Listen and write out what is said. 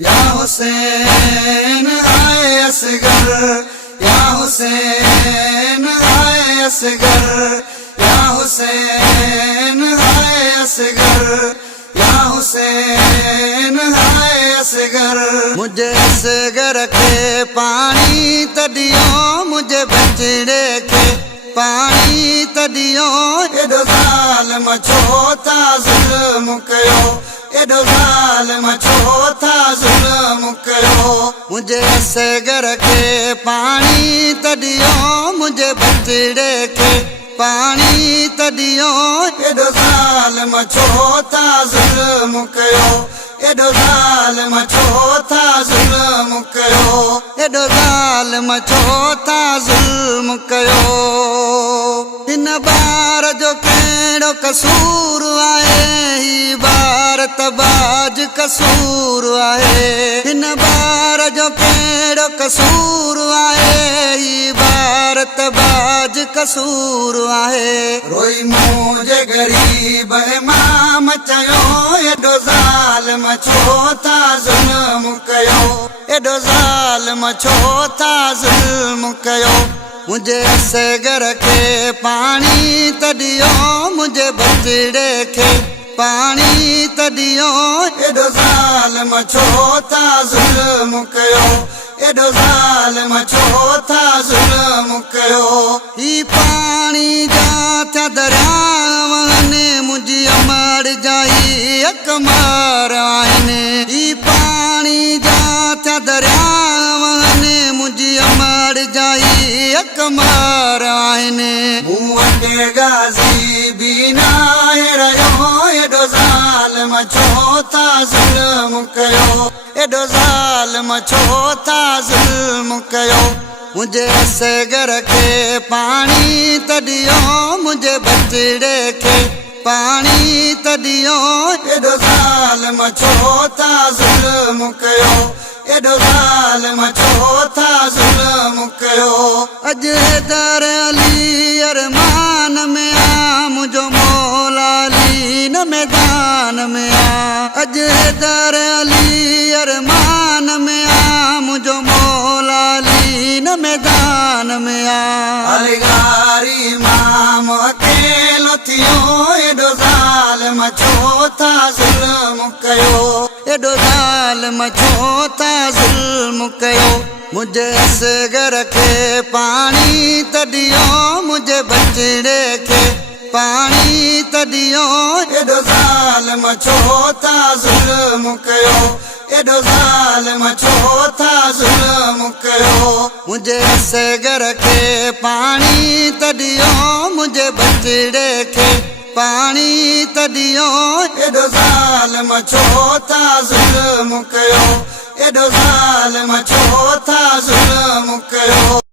या हुसैन आए असगर, या हुसैन आए असगर, या हुसैन आए असगर, या हुसैन आए असगर। मुझे असगर के पानी तदियो, मुझे बचड़े के पानी तदियो। एडो ज़ालिम छो था ज़ुल्म कयो, एडो ज़ालिम छो था ज़ुल्म कयो। मुझे असगर के पानी तदियो, मुझे बचड़े के पानी तदियो। एडो ज़ालिम छो था ज़ुल्म कयो, एडो ज़ालिम छो था ज़ुल्म कयो, एडो ज़ालिम छो था ज़ुल्म कयो। हिन बार जो कहिड़ो कसूर आहे, ही बार तबाज कसूर आहे। हिन बार जो कहिड़ो कसूर आहे, ही बार तबाज कसूर आहे। रोई मुझे गरीब इमाम चयो, एडो ज़ालिम छो था ज़ुल्म कयो, एडो ज़ालिम छो था ज़ुल्म कयो। मुझे असगर के पानी तदियो, मुझे बचड़े के पानी तदियो। एडो ज़ालिम छो था ज़ुल्म कयो, एडो ज़ालिम छो था ज़ुल्म कयो। ही पानी जा था दरियावनि, मुझी अमर जाई अकमार आहिनि। ही पानी जा था दरियावनि, मुझी अमर जाई अकमार आहिनि। मूं वटि गाज़ी बि नाहे रहियो, एडो ज़ालिम छो था ज़ुल्म कयो, एडो ज़ालिम छो था ज़ुल्म कयो। मुझे असगर के पानी तदियो, मुझे बचड़े के पानी तदियो। एडो ज़ालिम छो था ज़ुल्म कयो, एडो ज़ालिम छो था ज़ुल्म कयो। अज हैदर अली अरमान में आ, मुझो मौला अली न मैदान में आ। अज हैदर अली अरमान में आ, मुझो मौला अली न मैदान में आ। अलगारी इमाम अकेलो थियो, एडो ज़ालिम छो था ज़ुल्म कयो, एडो ज़ालिम छो था ज़ुल्म कयो। मुझे असगर के पानी तदियो, मुझे बचड़े के पानी तदियो। एडो ज़ालिम छो था ज़ुल्म कयो, एडो ज़ालिम छो था ज़ुल्म कयो। मुझे असगर के पानी तदियो, मुझे बचड़े के पानी तदियो। एडो ज़ालिम छो था ज़ुल्म कयो, एडो ज़ालिम छो था ज़ुल्म कयो।